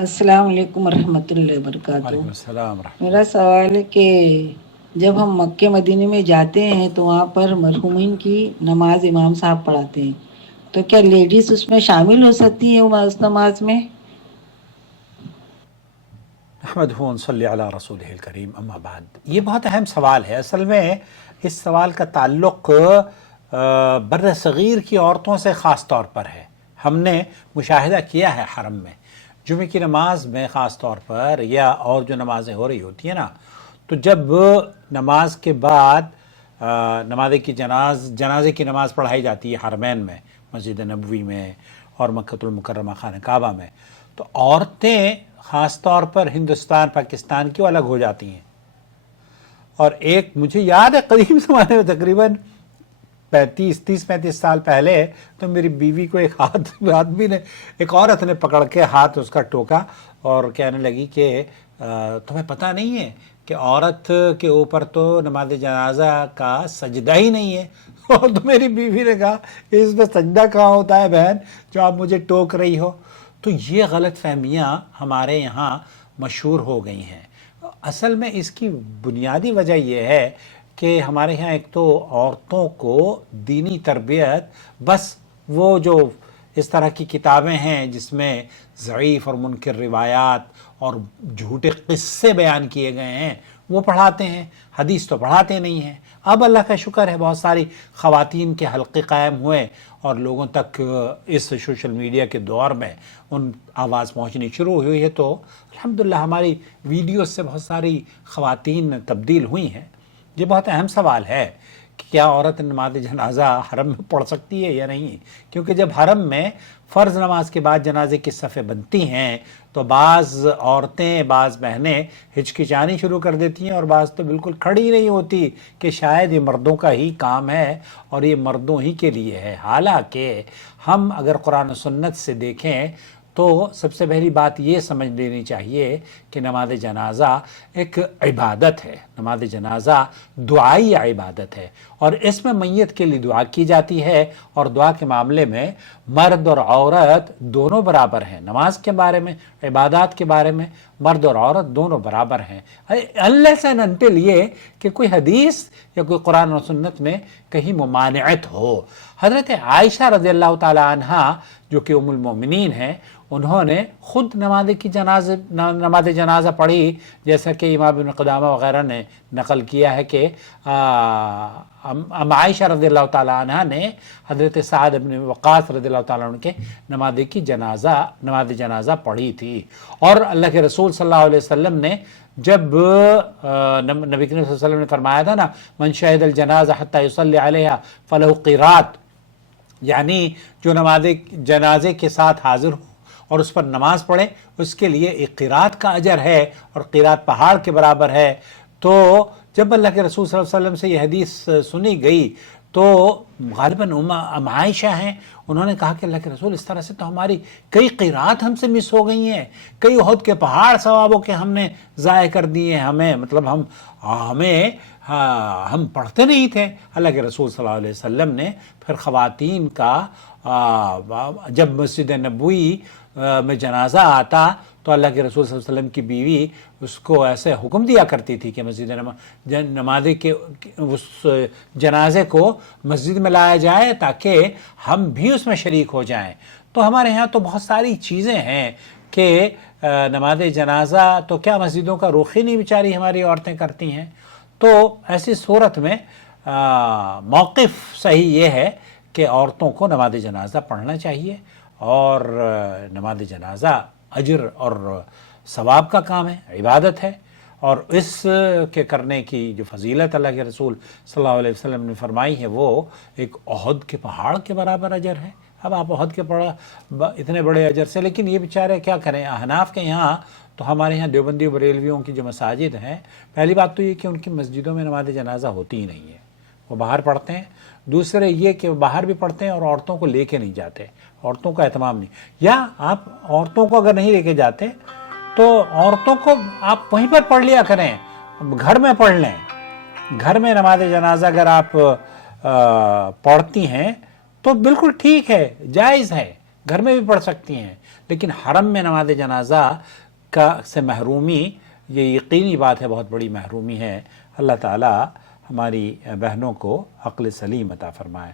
अस्सलाम वालेकुम रहमतुल्लाहि वबरकातुहू। वालेकुम अस्सलाम मेरा रहमतुल्लाह। सवाल है कि जब हम मक्के मदीने में जाते हैं तो वहाँ पर मरहुमीन की नमाज इमाम साहब पढ़ाते हैं, तो क्या लेडीज़ उसमें शामिल हो सकती है उस नमाज में? अहमदहु व नसल्ली अला रसूलिहिल करीम, अम्मा बाद। ये बहुत अहम सवाल है। असल में इस सवाल का ताल्लुक़ बर्र सग़ीर की औरतों से ख़ास तौर पर है। हमने मुशाहिदा किया है हरम में जुमे की नमाज में ख़ास तौर पर, या और जो नमाज़ें हो रही होती हैं ना, तो जब नमाज के बाद नमाज की जनाजे की नमाज़ पढ़ाई जाती है हरमैन में, मस्जिद नबवी में और मक्कतुल मुकर्रमा खाना काबा में, तो औरतें ख़ास तौर पर हिंदुस्तान पाकिस्तान की अलग हो जाती हैं। और एक मुझे याद है करीब ज़माने में, तकरीबन 30-35 साल पहले, तो मेरी बीवी को एक आदमी ने, एक औरत ने पकड़ के हाथ उसका टोका और कहने लगी कि तुम्हें पता नहीं है कि औरत के ऊपर तो नमाज जनाजा का सजदा ही नहीं है। और तो मेरी बीवी ने कहा इसमें सजदा कहाँ होता है बहन, जो आप मुझे टोक रही हो। तो ये गलत फहमियाँ हमारे यहाँ मशहूर हो गई हैं। असल में इसकी बुनियादी वजह यह है कि हमारे यहाँ एक तो औरतों को दीनी तरबियत, बस वो जो इस तरह की किताबें हैं जिसमें ज़ईफ़ और मुनकर रिवायात और झूठे क़िस्से बयान किए गए हैं, वो पढ़ाते हैं, हदीस तो पढ़ाते नहीं हैं। अब अल्लाह का शुक्र है बहुत सारी ख़वातीन के हल्क़े कायम हुए और लोगों तक इस सोशल मीडिया के दौर में उन आवाज़ पहुँचनी शुरू हुई है, तो अल्हम्दुलिल्लाह हमारी वीडियो से बहुत सारी ख़वातीन तब्दील हुई हैं। ये बहुत अहम सवाल है कि क्या औरत नमाज जनाजा हरम में पढ़ सकती है या नहीं, क्योंकि जब हरम में फ़र्ज़ नमाज के बाद जनाजे की सफ़ें बनती हैं तो बाज़ औरतें, बाज़ बहनें हिचकिचानी शुरू कर देती हैं और बाज़ तो बिल्कुल खड़ी नहीं होती कि शायद ये मर्दों का ही काम है और ये मर्दों ही के लिए है। हालांकि हम अगर कुरान और सुन्नत से देखें तो सबसे पहली बात ये समझ लेनी चाहिए कि नमाज जनाजा एक इबादत है। नमाज जनाजा दुआई इबादत है और इसमें मैयत के लिए दुआ की जाती है और दुआ के मामले में मर्द और औरत दोनों बराबर हैं। नमाज के बारे में, इबादत के बारे में मर्द और औरत दोनों बराबर हैं, अनलेस एंड अनटिल ये कि कोई हदीस या कोई कुरान और सुन्नत में कहीं मुमानियत हो। हज़रत आयशा रज़ियल्लाहु ताला अन्हा जो कि उम्मुल मोमिनीन हैं, उन्होंने ख़ुद नमाज जनाजा पढ़ी, जैसा कि इमाम इब्न क़ुदामा वग़ैरह ने नकल किया है कि आयशा रज़ियल्लाहु ताला अन्हा ने हज़रत साद इब्न वक़ास रज़ियल्लाहु ताला अन्हु के नमाज जनाजा पढ़ी थी। और अल्लाह के रसूल सल्लल्लाहु अलैहि वसल्लम ने जब नबी करीम सल्लल्लाहु अलैहि वसल्लम ने फरमाया था ना, मन शहिदल जनाजा हत्ता युसल्ली अलैहा फलहु क़िरात, यानी जो जनाजे के साथ हाजिर हो और उस पर नमाज पढ़े उसके लिए एक क़िरात का अजर है और क़िरात पहाड़ के बराबर है। तो जब अल्लाह के रसूल सल्लल्लाहु अलैहि वसल्लम से यह हदीस सुनी गई तो गालिबन आयशा हैं, उन्होंने कहा कि अल्लाह के रसूल, इस तरह से तो हमारी कई क़िरात हमसे मिस हो गई हैं, कई उहद के पहाड़ सवाबों के हमने ज़ाय कर दिए। हमें मतलब हम पढ़ते नहीं थे। अल्लाह के रसूल सल्लल्लाहु अलैहि वसल्लम ने फिर ख़वातीन का जब मस्जिद नबवी में जनाजा आता तो अल्लाह के रसूल सल्लल्लाहु अलैहि वसल्लम की बीवी उसको ऐसे हुक्म दिया करती थी कि मस्जिद नमाज़े के उस जनाजे को मस्जिद में लाया जाए ताकि हम भी उसमें शरीक हो जाएं। तो हमारे यहाँ तो बहुत सारी चीज़ें हैं कि नमाज जनाजा तो क्या मस्जिदों का रुख ही नहीं बेचारी हमारी औरतें करती हैं। तो ऐसी सूरत में मौक़िफ़ सही ये है कि औरतों को नमाज जनाजा पढ़ना चाहिए और नमाज जनाजा अजर और सवाब का काम है, इबादत है, और इस के करने की जो फजीलत अल्लाह के रसूल सल्लल्लाहु अलैहि वसल्लम ने फरमाई है वो एक उहद के पहाड़ के बराबर अजर है। अब आप उहद के इतने बड़े अजर से, लेकिन ये बेचारे क्या करें, अहनाफ के यहाँ तो हमारे यहाँ देवबंदी बरेलवियों की जो मसाजिद हैं, पहली बात तो ये कि उनकी मस्जिदों में नमाज जनाजा होती ही नहीं है, वो बाहर पढ़ते हैं। दूसरे ये कि बाहर भी पढ़ते हैं और औरतों को लेके नहीं जाते, औरतों का एहतमाम नहीं, या आप औरतों को अगर नहीं लेके जाते तो औरतों को आप वहीं पर पढ़ लिया करें, घर में पढ़ लें। घर में नमाज जनाजा अगर आप पढ़ती हैं तो बिल्कुल ठीक है, जायज़ है, گھر میں بھی پڑھ سکتی ہیں، لیکن حرم میں نماز جنازہ سے محرومی یہ یقینی بات ہے، بہت بڑی محرومی ہے۔ اللہ تعالی ہماری بہنوں کو عقل سلیم عطا فرمائے۔